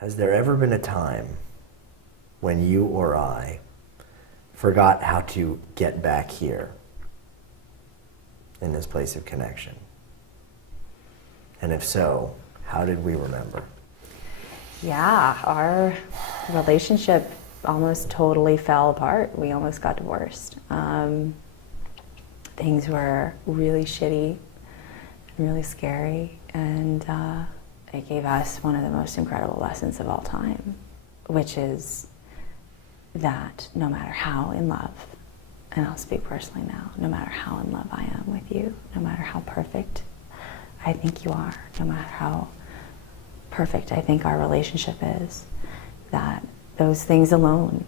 Has there ever been a time when you or I forgot how to get back here in this place of connection? And if so, how did we remember? Yeah, our relationship almost totally fell apart. We almost got divorced. Things were really shitty, really scary, and it gave us one of the most incredible lessons of all time, which is that no matter how in love, and I'll speak personally now, no matter how in love I am with you, no matter how perfect I think you are, no matter how perfect I think our relationship is, that those things alone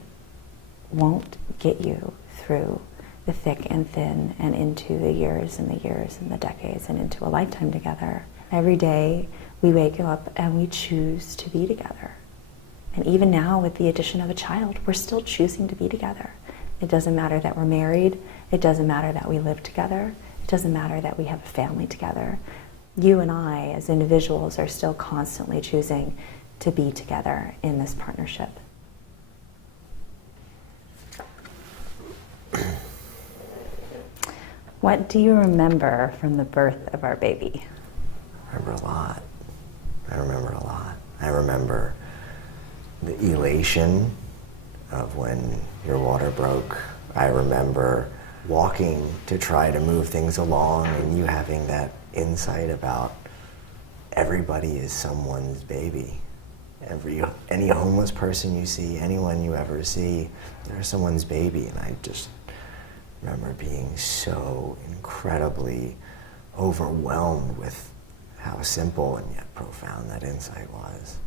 won't get you through the thick and thin and into the years and the years and the decades and into a lifetime together. Every day we wake up and we choose to be together. And even now with the addition of a child, we're still choosing to be together. It doesn't matter that we're married. It doesn't matter that we live together. It doesn't matter that we have a family together. You and I as individuals are still constantly choosing to be together in this partnership. What do you remember from the birth of our baby? I remember a lot. I remember the elation of when your water broke. I remember walking to try to move things along and you having that insight about everybody is someone's baby. Any homeless person you see, anyone you ever see, they're someone's baby. And I just remember being so incredibly overwhelmed with how simple and yet profound that insight was.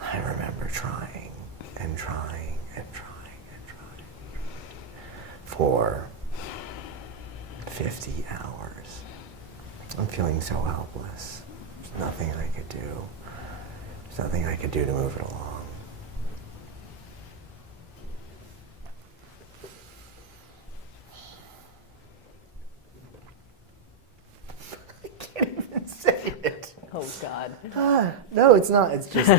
I remember trying and trying and trying and trying for 50 hours. I'm feeling so helpless. There's nothing I could do. There's nothing I could do to move it along. I can't even say it. Oh, God. No, it's not. It's just...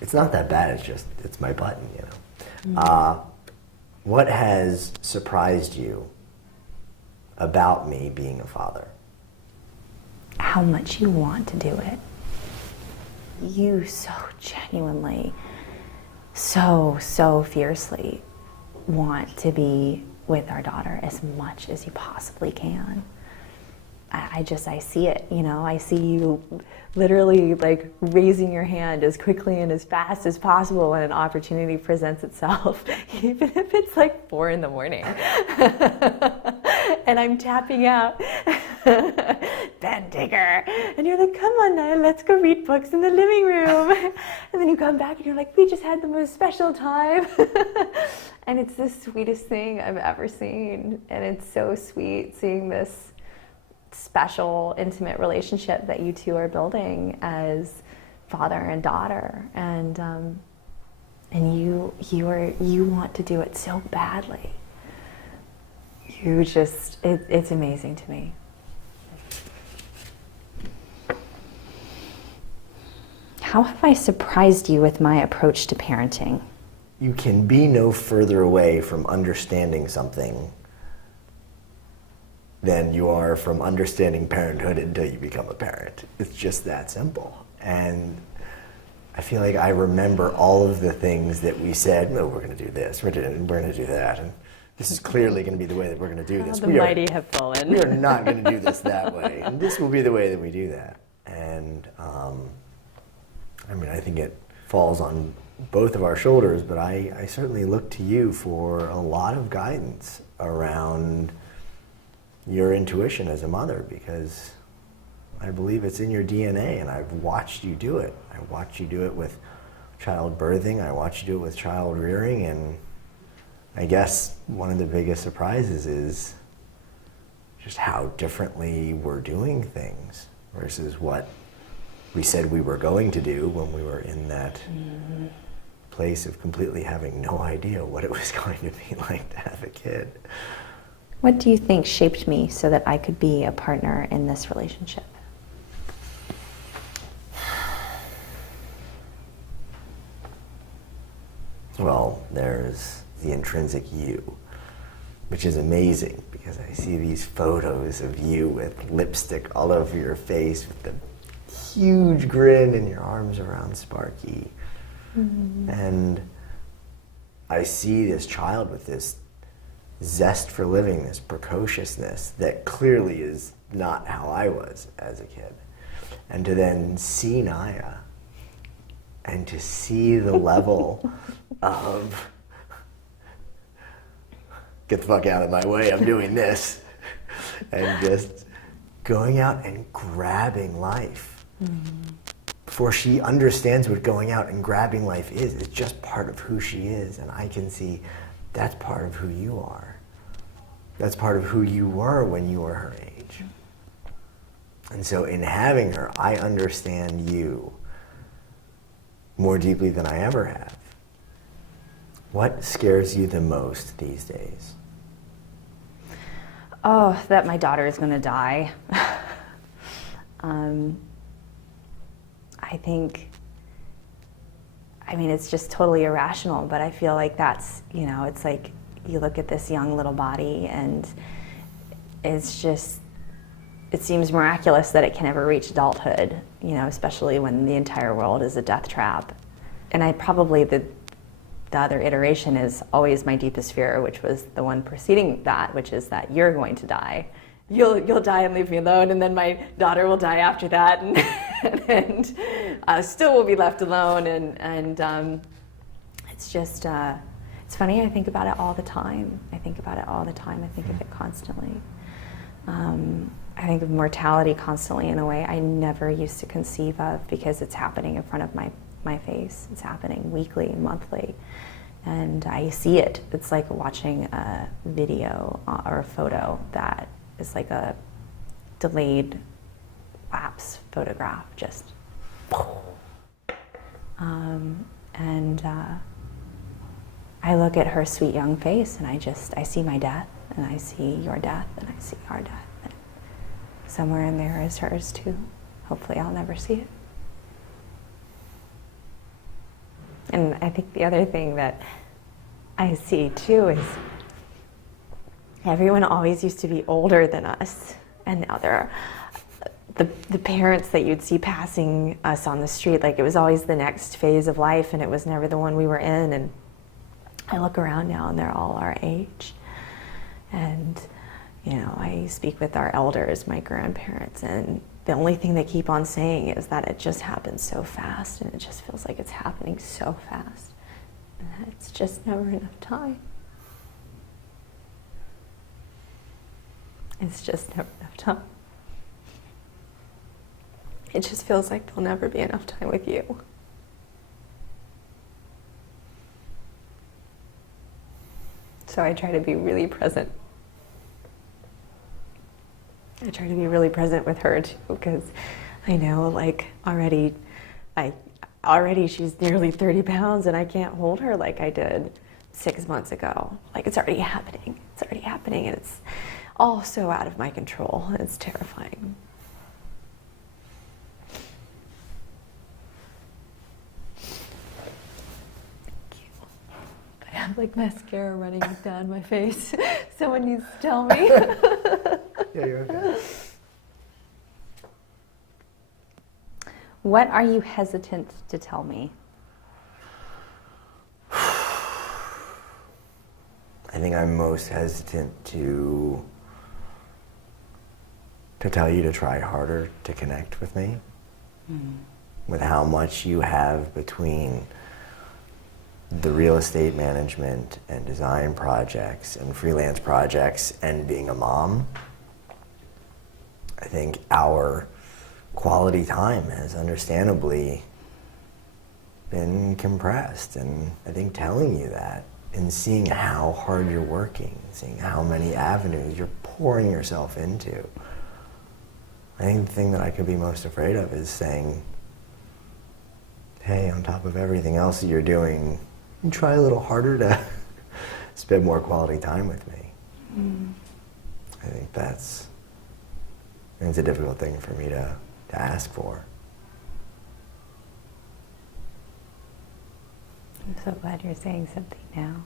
It's not that bad. It's my button, you know. Mm-hmm. What has surprised you about me being a father? How much you want to do it. You so genuinely, so fiercely want to be with our daughter as much as you possibly can. I see it, you know, I see you literally like raising your hand as quickly and as fast as possible when an opportunity presents itself, even if it's like 4 a.m. and I'm tapping out, Ben, take her. And you're like, come on now, let's go read books in the living room. And then you come back and you're like, we just had the most special time. And it's the sweetest thing I've ever seen. And it's so sweet seeing this special, intimate relationship that you two are building as father and daughter, and you want to do it so badly. It's amazing to me. How have I surprised you with my approach to parenting? You can be no further away from understanding something than you are from understanding parenthood until you become a parent. It's just that simple. And I feel like I remember all of the things that we said, no, we're going to do this, we're going to do that, and this is clearly going to be the way that we're going to do this. The mighty have fallen. We are not going to do this that way, and this will be the way that we do that. And I think it falls on both of our shoulders, but I certainly look to you for a lot of guidance around your intuition as a mother, because I believe it's in your DNA, and I've watched you do it. I watched you do it with child birthing, I watched you do it with child rearing, and I guess one of the biggest surprises is just how differently we're doing things versus what we said we were going to do when we were in that place of completely having no idea what it was going to be like to have a kid. What do you think shaped me so that I could be a partner in this relationship? Well, there's the intrinsic you, which is amazing because I see these photos of you with lipstick all over your face with the huge grin and your arms around Sparky. Mm-hmm. And I see this child with this zest for living, this precociousness that clearly is not how I was as a kid. And to then see Naya and to see the level of get the fuck out of my way, I'm doing this, and just going out and grabbing life. Mm-hmm. Before she understands what going out and grabbing life is, it's just part of who she is, and I can see that's part of who you are. That's part of who you were when you were her age. And so in having her, I understand you more deeply than I ever have. What scares you the most these days? Oh, that my daughter is going to die. I think, it's just totally irrational, but I feel like that's, it's like you look at this young little body and it's just, it seems miraculous that it can ever reach adulthood, especially when the entire world is a death trap. And I probably, the other iteration is always my deepest fear, which was the one preceding that, which is that you're going to die. You'll die and leave me alone, and then my daughter will die after that, and still will be left alone. And it's just, it's funny. I think about it all the time. I think of it constantly. I think of mortality constantly in a way I never used to conceive of because it's happening in front of my face. It's happening weekly, monthly. And I see it. It's like watching a video or a photo that is like a delayed lapse photograph, just. I look at her sweet young face and I see my death, and I see your death, and I see our death. And somewhere in there is hers too. Hopefully I'll never see it. And I think the other thing that I see too is everyone always used to be older than us, and now there are the parents that you'd see passing us on the street, like it was always the next phase of life and it was never the one we were in. And I look around now and they're all our age. And, I speak with our elders, my grandparents, and the only thing they keep on saying is that it just happens so fast, and it just feels like it's happening so fast. And that it's just never enough time. It's just never enough time. It just feels like there'll never be enough time with you. So I try to be really present. I try to be really present with her too, because I know, already she's nearly 30 pounds and I can't hold her like I did 6 months ago. Like, it's already happening. It's already happening, and it's all so out of my control. It's terrifying. I have mascara running down my face. Someone needs to tell me. Yeah, you're okay. What are you hesitant to tell me? I think I'm most hesitant to tell you to try harder to connect with me. With how much you have between the real estate management and design projects and freelance projects and being a mom. I think our quality time has understandably been compressed, and I think telling you that and seeing how hard you're working, seeing how many avenues you're pouring yourself into, I think the thing that I could be most afraid of is saying, hey, on top of everything else that you're doing, try a little harder to spend more quality time with me. I think it's a difficult thing for me to ask for. I'm so glad you're saying something now.